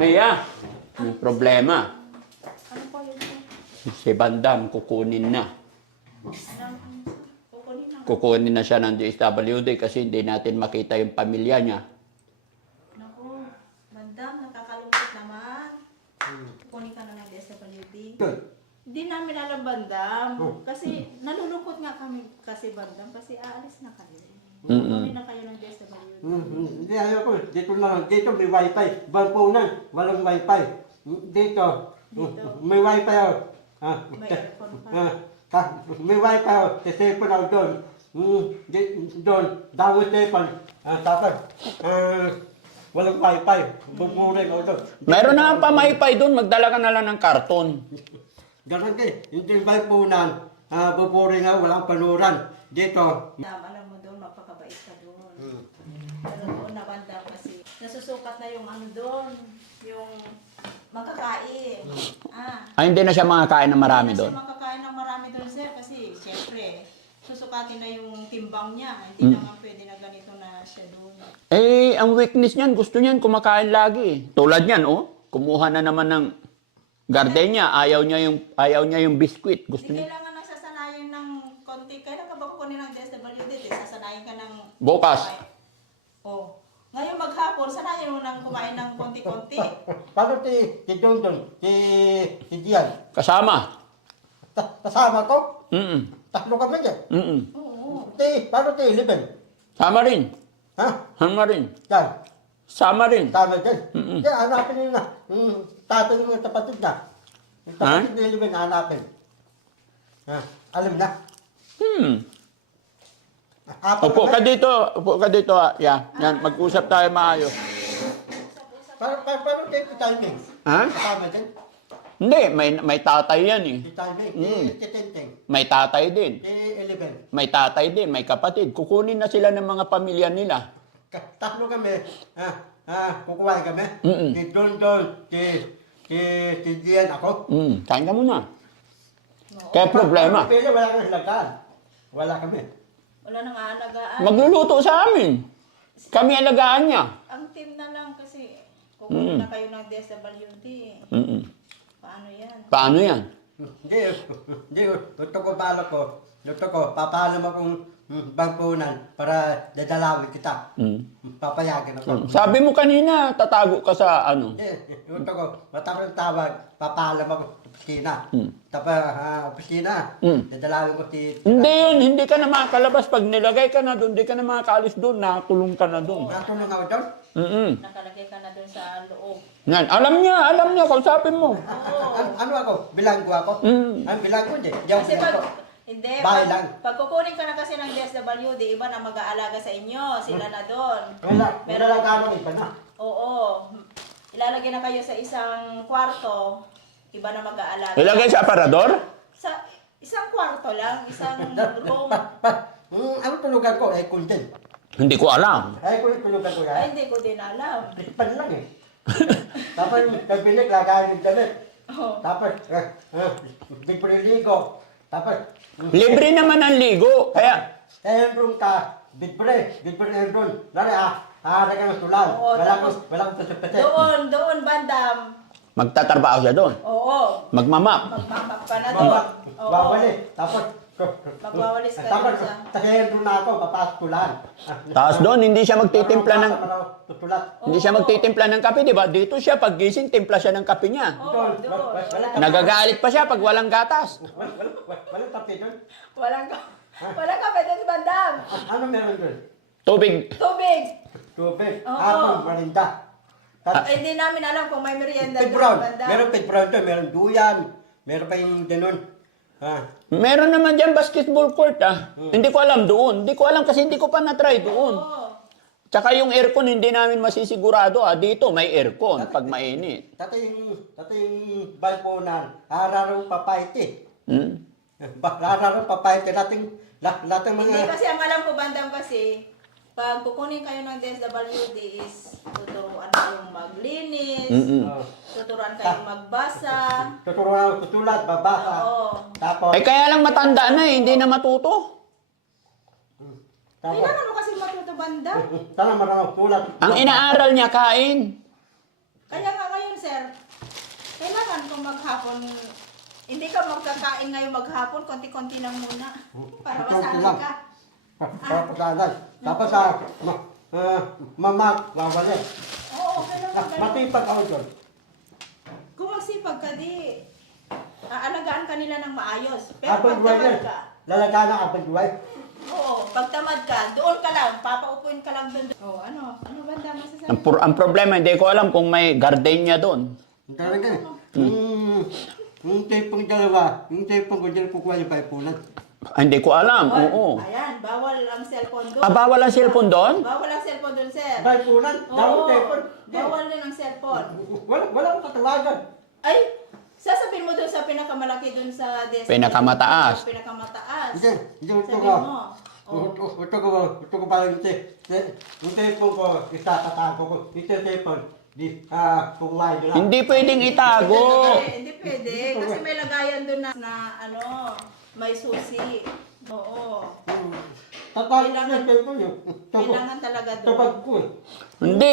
Maya, may problema. Ano po yun? Si Bandam kukunin na. Kukunin na. Kukunin na siya ng DSWD kasi hindi natin makita yung pamilya niya. Naku, Bandam, nakakalungkot naman. Kukunin ka na ng DSWD. Hindi namin alam, Bandam. Kasi nalulungkot nga kami kasi, Bandam, kasi aalis na kayo. Kukunin na kayo ng DSWD. Hindi, ayoko. Dito lang. Dito may wifi. Bangpunan, walang wifi. Dito. May wifi ako. May aircon pa. May wifi ako. Telepon ako doon. Doon. Dawit telepon. Tapos, walang wifi. Bumurin ako doon. Meron na ang pamaypay doon, magdala ka na lang ng karton. Ganun din. Hindi bangpunan. Bumurin ako. Walang panuran. Dito. Alam mo doon, magpakabait ka doon. Pero doon na, Bandam, kasi nasusukat na yung ano doon, yung makakain. Hindi na siya makakain ng marami Hindi na doon. siya makakain ng marami doon, sir, kasi siyempre, susukatin na yung timbang niya. Hindi naman pwede na ganito na siya doon. Ang weakness niyan, gusto niyan kumakain lagi. Tulad niyan, kumuha na naman ng gardenia, ayaw niya yung biscuit. Gusto Hindi niya. kailangan nagsasanayin ng konti. Kailan ka ba kukunin ng DSWD? Sasanayin ka ng... Bukas. Oh. Ngayon maghapon, sanayin mo nang kumain ng konti-konti. Paano si Dondon? Si Dian? Kasama. Kasama ko? Tatlo kami dyan. Oo. Paano si Liben? Sama rin. Ha? Sama rin. Yan. Sama rin. Tama dyan. Yan, hanapin nyo na. Tatay ng mga kapatid na. Yung kapatid ni Liben, hanapin. Alam na. Upo ka dito. Upo ka dito. Yeah. Yan, mag-usap tayo maayos. Paano kayo si Timing? Ha? Kasama dyan? Hindi, may tatay yan eh. Si Timing? Si Tinteng? May tatay din. Si Liben? May tatay din, may kapatid. Kukunin na sila ng mga pamilya nila. Tatlo kami. Kukuhain kami. Si Dondon, si Dian, ako. Kain ka muna. Kaya problema. Pero wala kang halagaan. Wala kami. Wala nang aalagaan. Magluluto sa amin. Kami alagaan niya. Ang team na lang kasi kukunin na kayo ng DSWD. Paano yan? Paano yan? Hindi, gusto ko balak ko. Gusto ko, papalam akong bangpunan para dadalawin kita. Papayagan ako. Sabi mo kanina, tatago ka sa ano. Hindi, gusto ko, matapos ng tawag, papalam ako sa opisina. Tapos, opisina, dadalawin ko si... Hindi yun, hindi ka na makakalabas. Pag nilagay ka na doon, hindi ka na makakaalis doon, nakakulong ka na doon. Natulong ako doon? Nakalagay ka na doon sa loob. Yan, alam niya, kausapin mo. Ano ako? Bilanggo ako? Ang bilanggo, hindi. Hindi ako Kasi bilanggo. hindi, Bahay lang. pag kukunin ka na kasi ng DSWD, iba na mag-aalaga sa inyo. Sila na doon. Wala lang gano'ng iba na. Oo. Ilalagay na kayo sa isang kwarto. Iba na mag-aalaga. Ilagay sa aparador? Sa isang kwarto lang, isang room. Ano tulugan ko? Ay, kuntin. Hindi ko alam. Ay, tulugan ko yan. Ay, hindi ko din alam. Tikpan lang eh. Tapos, kabinig, lagayin ng damit. Oh. Tapos, bipililigo. Tapos, Libre naman ang ligo. Kaya, room ka, bibre ng room. Lari hari ka ng tulan. Oo, tapos, Walang pasipasip. Doon, Bandam. magtatrabaho siya doon. Oo. Magmamap. Magmamap ka na doon. Oo. Bawali. Tapos, Magwawalis ka tapos, doon sa... room na ako, papasok tulan. Tapos doon, hindi siya magtitimpla ng... Tutulat. Hindi siya magtitimpla ng kape, di ba? Dito siya, pag gising, timpla siya ng kape niya. Oo, doon. Nagagalit pa siya pag walang gatas. Walang tapi doon. Walang kape doon, Bandam. Ano meron doon? Tubig. Tubig. Tubig. Oo. Hapon, marinda. Ay, hindi namin alam kung may merienda Pit doon, brown. Bandam. Meron pit brown doon. Meron duyan. Meron pa yung ganun. Meron naman dyan basketball court Hindi ko alam doon. Hindi ko alam kasi hindi ko pa na-try doon. Oo. Tsaka yung aircon, hindi namin masisigurado. Dito may aircon pag mainit. Tating balkonan. Hararo papaiti. Hmm? Hararo papaiti. Lating Hindi mga... kasi ang alam ko, Bandam, kasi pag kukunin kayo ng DSWD is tuturuan kayong maglinis, tuturuan kayong magbasa. Tuturuan, tutulat, babasa. Oo. Tapos... Kaya lang matanda na hindi na matuto. Kailangan mo kasi matuto, Bandam. Tala marang tulat. Ang inaaral niya, kain. Kaya nga ngayon, minsan kung maghapon, hindi ka magkakain ngayon maghapon, konti-konti lang muna. Para Konti masanay lang. ka. Pagkalan. Tapos mama, wawalin. Oo, okay lang. ganun. Matipag ako doon. Kung magsipag ka, di aalagaan ka nila ng maayos. Pero Apple pag buhay tamad yan. ka, Lalagaan ng apple buhay. oo, pag tamad ka, doon ka lang, papaupuin ka lang doon. Oo, ano banda masasabi? Ang problema, hindi ko alam kung may gardenia doon. Talaga eh. Yung tipong dalawa, yung tipong ko dyan kukuha yung paipunan. Hindi ko alam, oo. Ayan, bawal ang cellphone doon. Bawal ang cellphone doon? Bawal ang cellphone doon, sir. Paipunan, daw Oo, tipon. bawal din ang cellphone. Wala akong katawagan. Ay, sasabihin mo doon sa pinakamalaki doon sa desk. Pinakamataas. Pinakamataas. Hindi, ko. Sabihin mo. Ito ko parang yung tipong ko, itatatago ko. Ito yung tipong, kukuha nila. Hindi pwedeng itago. Hindi pwede. Kasi may lagayan doon na ano, may susi. Oo. Tatawag na yung tipong yun. Kailangan talaga Tapag doon. ko eh. Hindi,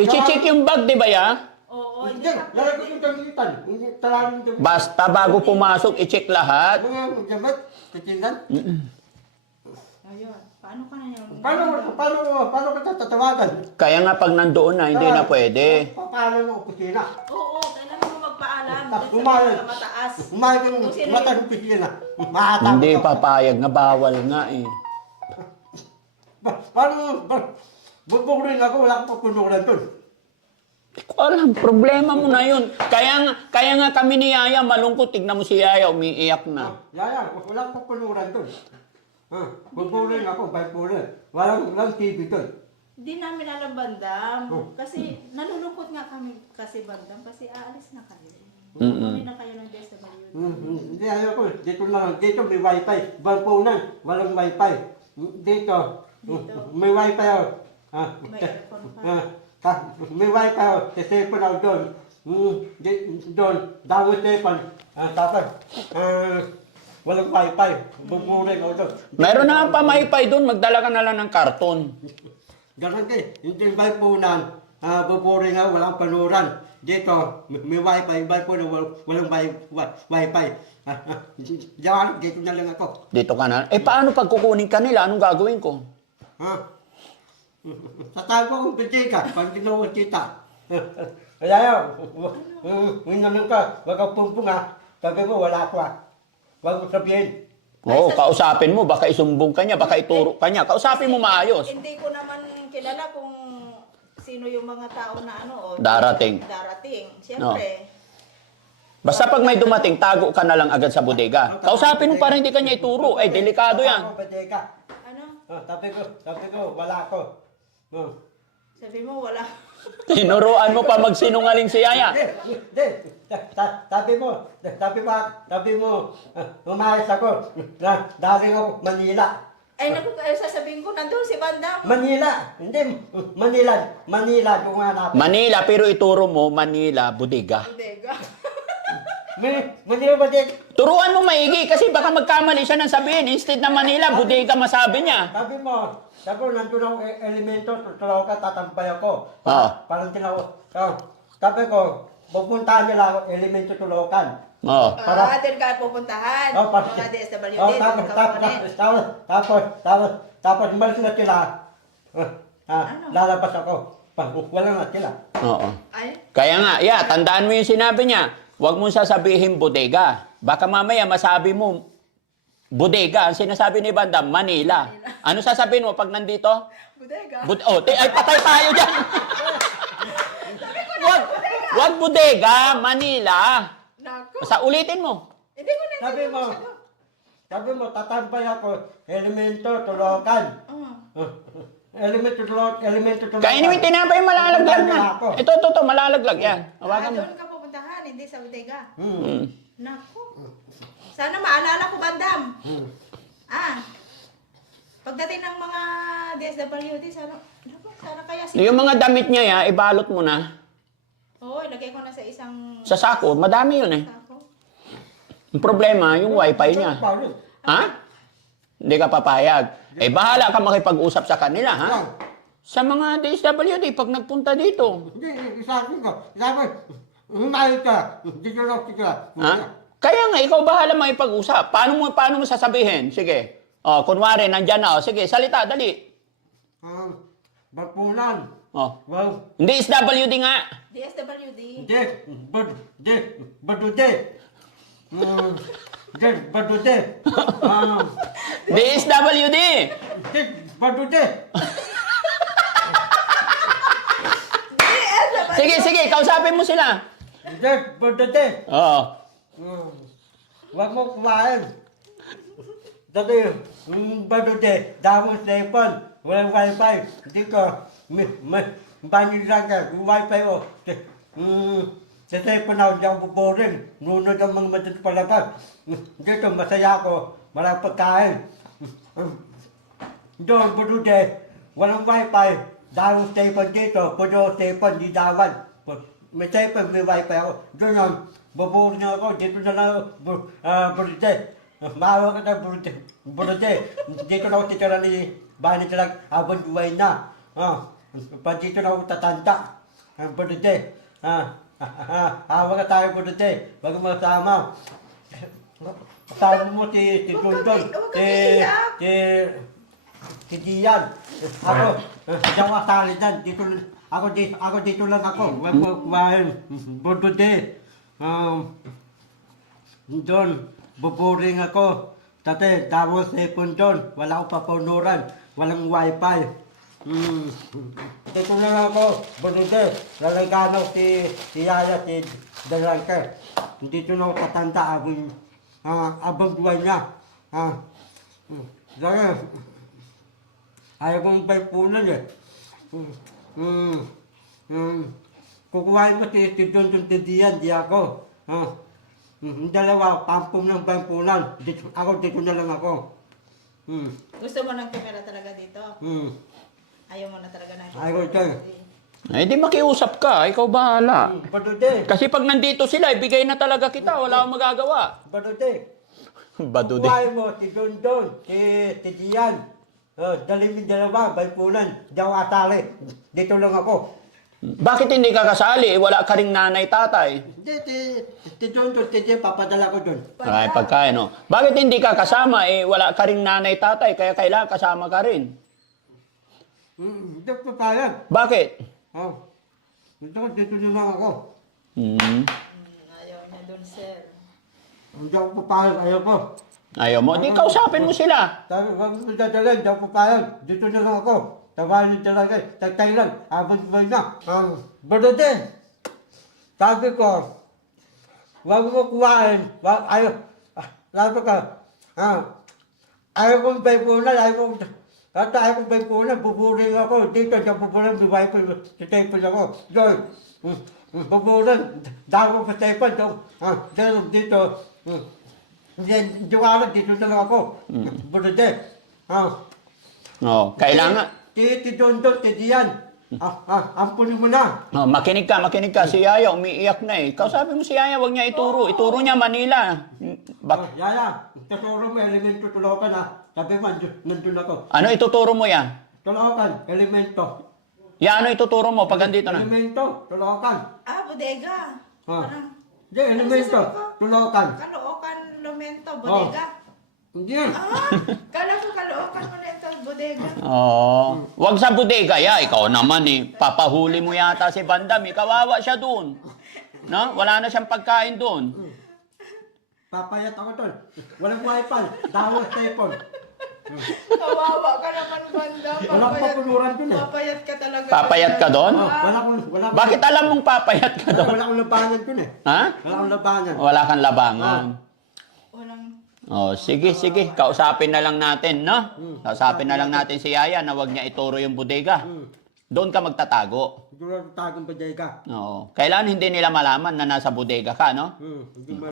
i-check yung bag, di ba ya? Oo, Hindi, lalagay ko yung gamitan. Hindi, talangin yung Basta bago pumasok, i-check lahat. mga gamit, katinan. Ayun. Paano ka na yung... Paano ka tatawagan? Kaya nga pag nandoon na, hindi na pwede. Paano ng opisina? Oo, kailangan mo magpaalam. Tapos Dun sa umayos. pinakamataas. Umayos yung Kung sino mata yung- ng opisina. Mahatap Hindi ako. papayag nga, bawal nga eh. Paano? Bubukurin ako, wala akong papunuran doon. Hindi ko alam, problema mo na yun. Kaya nga kami ni Yaya, malungkot. Tignan mo si Yaya, umiiyak na. Yaya, wala akong papunuran doon. Bubukurin ako, bipolar. Walang TV doon. Di namin alam, Bandam. Oh. Kasi nalulungkot nga kami kasi, Bandam. Kasi aalis na kayo. Mm-mm. Umuwi na kayo ng DSWD. Hindi, ayaw ko. Dito na lang. Dito may wifi. Balponan, walang wifi. Dito, may wifi ako. May aircon pa. May wifi ako. Kasi ako doon. Doon, dawit telepon. Tapos, walang wifi. Buburing ako doon. Meron na nga pamaypay doon, magdala ka na lang ng karton. Ganun din. Hindi yung balponan. Buburing ako, walang panuran. Dito, may wifi. Balponan, walang wifi. Diyan, dito na lang ako. Dito ka na. Eh paano pag kukunin ka nila? Anong gagawin ko? Tatago kong bitika, pag ginawa kita. Kaya yun, nanong ka, wag kang pumpung ha. Sabi mo, wala ako ha. Wag mo sabihin. Oo, kausapin mo, baka isumbong ka niya, baka ituro ka niya. Kausapin mo maayos. Hindi ko naman kilala kung sino yung mga tao na ano. Darating. Siyempre. Basta pag may dumating, tago ka na lang agad sa bodega. Kausapin mo para hindi ka niya ituro. Eh, delikado yan. Ako, bitika. Ano? Sabi ko, wala ako. Sabi mo, wala. Tinuruan mo pa magsinungaling si Yaya. Hindi. Sabi mo, umayos ako. Daling ako, Manila. Ay, sasabihin ko, nandun si Bandam. Manila. Hindi, Manila, yung hanapin. Manila, pero ituro mo, Manila, bodega. Bodega. Manila ba din? Turuan mo maigi kasi baka magkamali siya ng sabihin. Instead na Manila, bodega masabi niya. Sabi mo, nandun ako elemento, tutulaw ka, tatampay ako. Oo. Parang sabi ko, pupuntahan nila ako, elemento tulokan. Oo. Doon ka pupuntahan. Oh, Mga DSWD, doon ka pupuntahan. tapos umalis na sila. Ano? Lalabas ako. Wala na sila. Oo. Ay, Kaya nga, tandaan mo yung sinabi niya. Huwag mong sasabihin bodega. Baka mamaya masabi mo, bodega. Ang sinasabi ni Banda, Manila. Ano sasabihin mo pag nandito? bodega. Ay, patay tayo dyan. Wag bodega, Manila. Naku. Basta ulitin mo. Hindi ko na Sabi mo, tatambay ako, elemento tulokan. Elemento tulokan. Kaya naman tinapay malalaglag na. Ito, malalaglag yan. Hawakan mo. Doon ka pupuntahan, hindi sa bodega. Hmm. Naku. Sana maalala ko, Bandam. Pagdating ng mga DSWD, sana kaya Yung mga damit niya, ibalot mo na. Oo, ilagay ko na sa isang Sa sako, madami yun eh. sako. Ang problema, yung wifi niya. Ha? Hindi ka papayag. Eh, bahala ka makipag-usap sa kanila, ha? Sa mga DSWD, pag nagpunta dito. Hindi, sabi ko, Humayos ka. Dito lang sila. Ha? Kaya nga, ikaw bahala makipag-usap. Paano mo sasabihin? Sige. O, kunwari, nandyan na. O, sige, salita, dali. Bakunan. O. Wow. Hindi, SWD nga. DSWD. Dek. Badude. Dek. Badude. DSWD. Dek. Badude. Sige, kausapin mo sila. Dek. Badude. Oo. Huwag mo kumain. Dati, badude. Damo sa ipon. Walang wifi. Hindi ko. Banyo lang ka. Wifi mo. Sa cellphone ako, di ako buboring. Nunod ang mga matut palabas. Dito, masaya ako. Maraming pagkain. Doon, badude. Walang wifi. Damo sa ipon dito. Puno sa ipon, di dawan. May cellphone, may wifi ako. Doon lang. Buburing ako. Dito na lang ako. Badude. Maawa ka na, badude. Dito na ako titira ni Bani talagang habang buhay na. Pa dito na ako tatanda. Badude. Hawa ka tayo, badude. Bago masama. Kasama mo si Dundon. Si Dian. Ako, diyan ako asali dyan. Ako dito lang ako. Huwag mo kumain. Badude. Doon, buboring ako. Dati, tapos cellphone doon. Wala akong papunuran. Walang wifi. Dito lang ako, badude. Lalagano si Yaya, si Dalangke. Dito na ako tatanda abang buhay niya. Dahil, ayaw kong paipunan eh. Kukuhain mo si Don Dian, di ako. Dalawa, pampung ng paipunan. Dito na lang ako. Gusto mo ng kamera talaga dito? Ayaw mo na talaga ng Ayaw ko. Eh, di makiusap ka. Ikaw bahala. Badude. Kasi pag nandito sila, ibigay na talaga kita. Wala akong magagawa. Badude. Badude. Kukuhain mo si Don, si Dian. Dalhin yung dalawa, paipunan. Di ako atali. Dito lang ako. Bakit hindi ka kasali? Wala ka ring nanay, tatay. Hindi, si Don, si Dian, papadala ko doon. Ay, pagkain, no? Bakit hindi ka kasama? Eh, wala ka ring nanay, tatay. Kaya kailangan kasama ka rin. Hindi ko papayag. Bakit? Dito na lang ako. Ayaw niya dun, sir. Hindi ako papayag, ayaw ko. Ayaw mo? Di kausapin mo sila. Sabi, wag mo dadalhin, hindi ako papayag. Dito na lang ako. Tawanin talaga, tagtay lang. Abot mo na. Badude. Sabi ko, wag mo kuhain. Ayaw. Sabi ka, ayaw kong paipunan, ayaw kong paipunan, buburing ako. Dito, sa buburing, may wifi, sa tepon ako. Doon, buburing, daw ko sa tepon. Dito, dito na lang ako. Badude. Oh, kailangan. Si Dondon, si Dian. Ampunin mo na. Oh, makinig ka. Si Yaya, umiiyak na eh. Kausapin mo si Yaya, wag niya ituro. Ituro niya Manila. Yaya, tuturo mo, elemento, tulokan ha. Sabi mo, nandun ako. Ano ituturo mo yan? Tulokan, elemento. Ya, ano ituturo mo pag andito na? Elemento, tulokan. Bodega. Parang, Hindi, elemento, tulokan. Caloocan, Lumento, bodega. Hindi. Kala ko Caloocan, Lumento, bodega. Oh, wag sa bodega, ya. Ikaw naman eh. Papahuli mo yata si Bandam. Kawawa siya doon. No? Wala na siyang pagkain doon. Papayat ako doon. Walang wifi. Dawas telepon. Kawawa ka naman, Banda. Walang papunuran doon eh. Papayat ka talaga. Papayat ka doon? Wala Bakit alam mong papayat ka doon? Wala akong labanan doon eh. Ha? Wala akong labanan. Wala kang labangan. Walang... Oh, sige. Kausapin na lang natin, no? Kausapin na lang natin si Yaya na wag niya ituro yung bodega. Doon ka magtatago. Siguro tagong bodega. Oo. Kailan hindi nila malaman na nasa bodega ka, no? Hindi